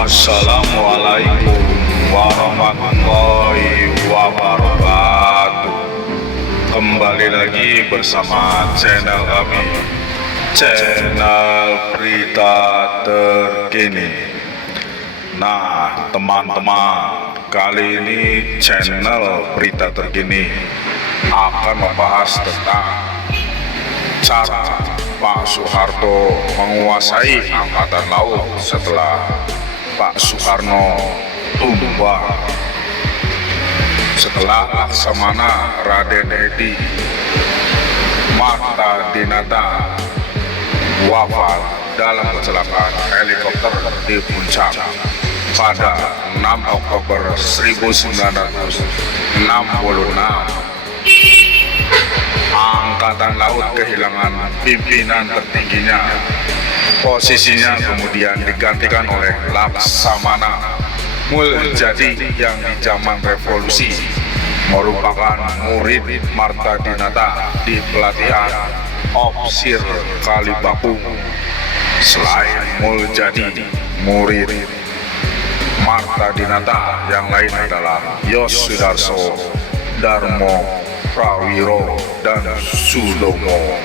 Assalamualaikum warahmatullahi wabarakatuh. Kembali lagi bersama channel kami, channel berita terkini. Nah teman-teman, kali ini channel berita terkini akan membahas tentang cara Pak Soeharto menguasai Angkatan Laut setelah Pak Soekarno tumbang, setelah Laksamana Raden Edi Marta Dinata wafat dalam kecelakaan helikopter di Puncak pada 6 Oktober 1966. Angkatan Laut kehilangan pimpinan tertingginya. Posisinya kemudian digantikan oleh Laksamana Muljadi yang di zaman revolusi merupakan murid Marta Dinata di pelatihan Opsir Kalibakung. Selain Muljadi, murid Marta Dinata yang lain adalah Yos Sudarso, Darmo Prawiro, dan Sudomo.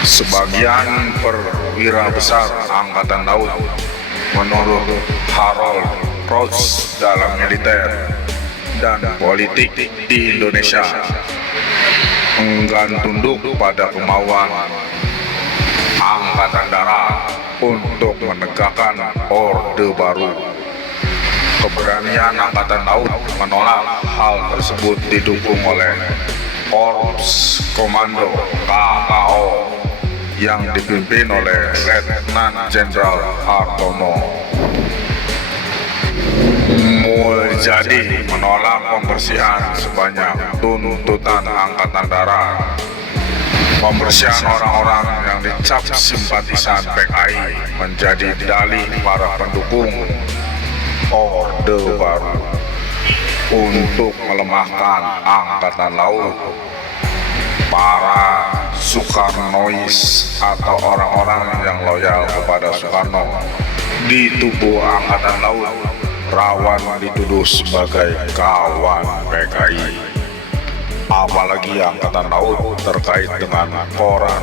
Sebagian perwira besar Angkatan Laut menurut Harold Roach dalam militer dan politik di Indonesia enggan tunduk pada kemauan Angkatan Darat untuk menegakkan Orde Baru. Keberanian Angkatan Laut menolak hal tersebut didukung oleh Korps Komando KKO yang dipimpin oleh Letnan Jenderal Hartono. Muljadi menolak pembersihan sebanyak tuntutan Angkatan Darat. Pembersihan orang-orang yang dicap simpatisan PKI menjadi dalih para pendukung Orde Baru untuk melemahkan Angkatan Laut. Para Soekarnois atau orang-orang yang loyal kepada Soekarno di tubuh Angkatan Laut rawan dituduh sebagai kawan PKI. Apalagi Angkatan Laut terkait dengan koran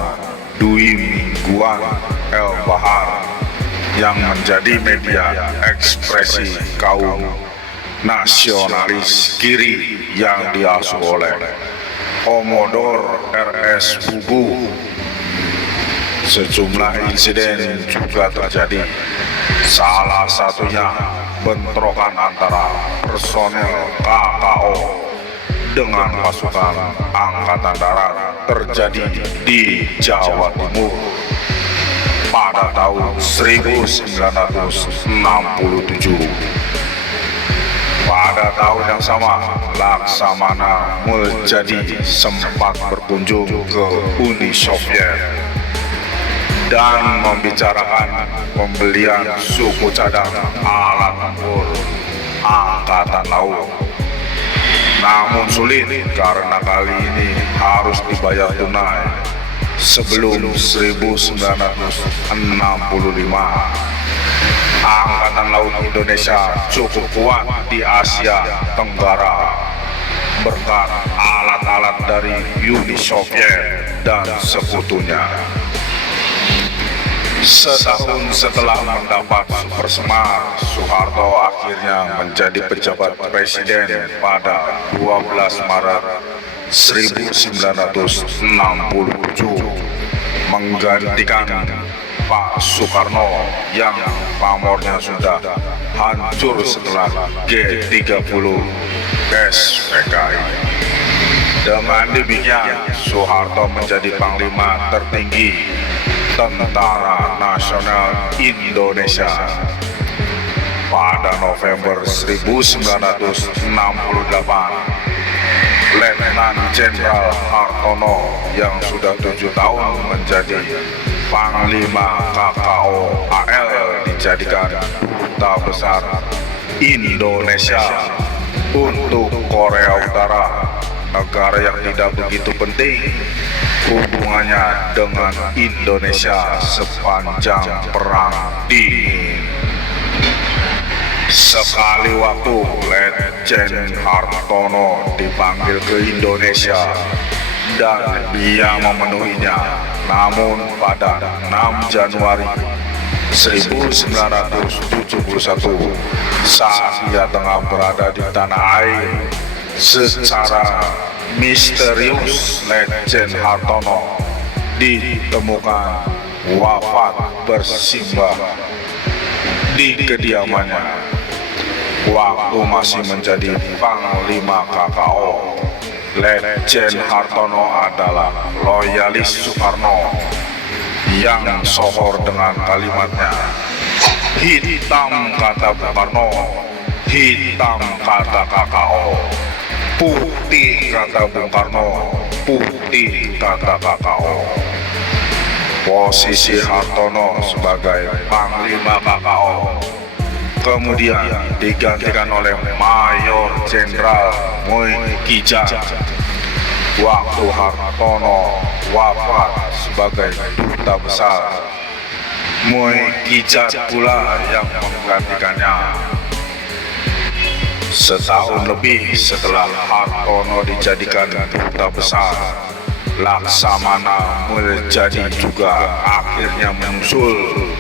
Dwi Mingguan El Bahar yang menjadi media ekspresi kaum nasionalis kiri yang diasuh oleh Komodor RS Bubu. Sejumlah insiden juga terjadi, salah satunya bentrokan antara personel KKO dengan pasukan Angkatan Darat terjadi di Jawa Timur pada tahun 1967. Pada tahun yang sama, Laksamana Muljadi sempat berkunjung ke Uni Soviet dan membicarakan pembelian suku cadang alat tempur Angkatan Laut. Namun sulit karena kali ini harus dibayar tunai sebelum 1965. Angkatan Laut Indonesia cukup kuat di Asia Tenggara berkat alat-alat dari Uni Soviet dan sekutunya. Setahun setelah mendapat Super Semar, Soeharto akhirnya menjadi pejabat presiden pada 12 Maret 1967, menggantikan Pak Soekarno yang pamornya sudah hancur setelah G30 SPKI. Dengan demikian, Soeharto menjadi Panglima tertinggi Tentara Nasional Indonesia. Pada November 1968, Letnan Jenderal Hartono yang sudah 7 tahun menjadi Panglima KKO AL dijadikan Duta Besar Indonesia untuk Korea Utara, negara yang tidak begitu penting hubungannya dengan Indonesia sepanjang Perang Dingin. Sekali waktu Letjen Hartono dipanggil ke Indonesia dan dia memenuhinya. Namun pada 6 Januari 1971 saat dia tengah berada di tanah air, secara misterius Letjen Hartono ditemukan wafat bersimbah di kediamannya waktu masih menjadi Panglima KKO. Letjen Hartono adalah loyalis Soekarno yang sohor dengan kalimatnya, hitam kata Bung Karno, hitam kata KKO, putih kata Bung Karno, putih kata KKO. Posisi Hartono sebagai Panglima KKO kemudian digantikan oleh Mayor Jenderal Muekija. Waktu Hartono wafat sebagai duta besar, Muekija pula yang menggantikannya. Setahun lebih setelah Hartono dijadikan duta besar, Laksamana Muljadi juga akhirnya menyusul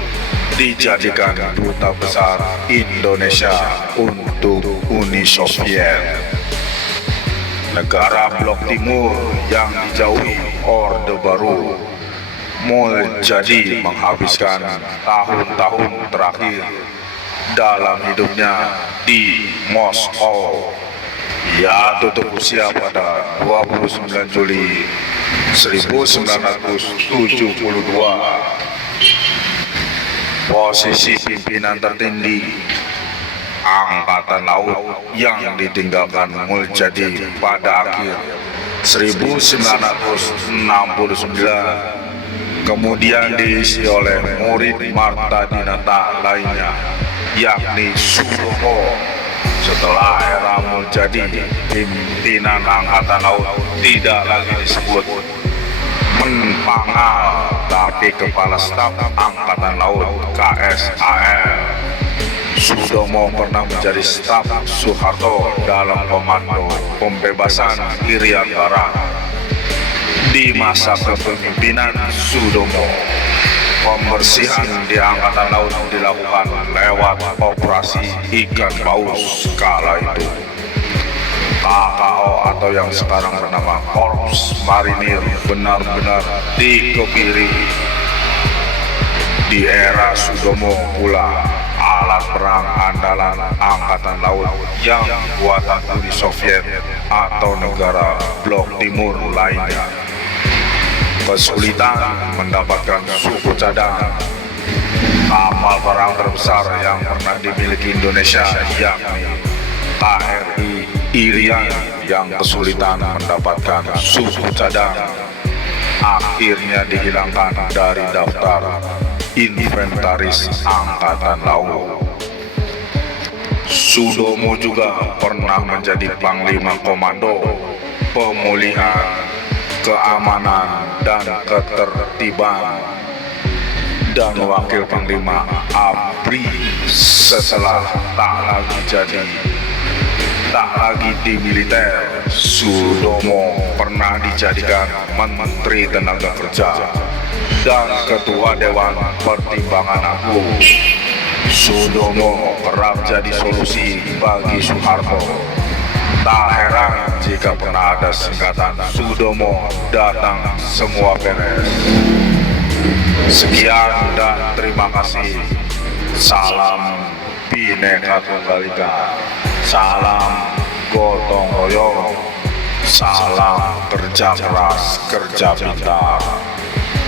dijadikan duta besar Indonesia untuk Uni Soviet. Negara Blok Timur yang dijauhi Orde Baru, Muljadi menghabiskan tahun-tahun terakhir dalam hidupnya di Moskow. Ia tutup usia pada 29 Juli 1972. Posisi pimpinan tertinggi Angkatan Laut yang ditinggalkan Muljadi pada akhir 1969 kemudian diisi oleh murid Marta Dinata lainnya, yakni Sutopo. Setelah era Muljadi, pimpinan Angkatan Laut tidak lagi disebut Menpangal, tapi Kepala Staf Angkatan Laut KSAL. Sudomo pernah menjadi staf Soeharto dalam Komando Pembebasan Irian Barat. Di masa kepemimpinan Sudomo, pembersihan di Angkatan Laut dilakukan lewat operasi ikan paus kala itu. KKO atau yang sekarang bernama Korps Marinir benar-benar dikebiri. Di era Sudomo pula alat perang andalan Angkatan Laut yang buatan Uni Soviet atau negara Blok Timur lainnya kesulitan mendapatkan suku cadang. Kapal perang terbesar yang pernah dimiliki Indonesia yakni KRI Irian yang kesulitan mendapatkan suku cadang akhirnya dihilangkan dari daftar inventaris Angkatan Laut. Sudomo juga pernah menjadi Panglima Komando Pemulihan Keamanan dan Ketertiban dan Wakil Panglima ABRI setelah tak lagi di militer. Sudomo pernah dijadikan Menteri Tenaga Kerja dan Ketua Dewan Pertimbangan Agung. Sudomo kerap jadi solusi bagi Soeharto. Tak heran jika pernah ada singkatan Sudomo datang semua beres. Sekian dan terima kasih. Salam Bhinneka Tunggal Ika. Salam gotong royong. Salam kerja keras, kerja pintar.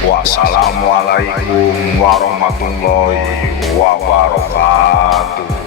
Wassalamualaikum warahmatullahi wabarakatuh.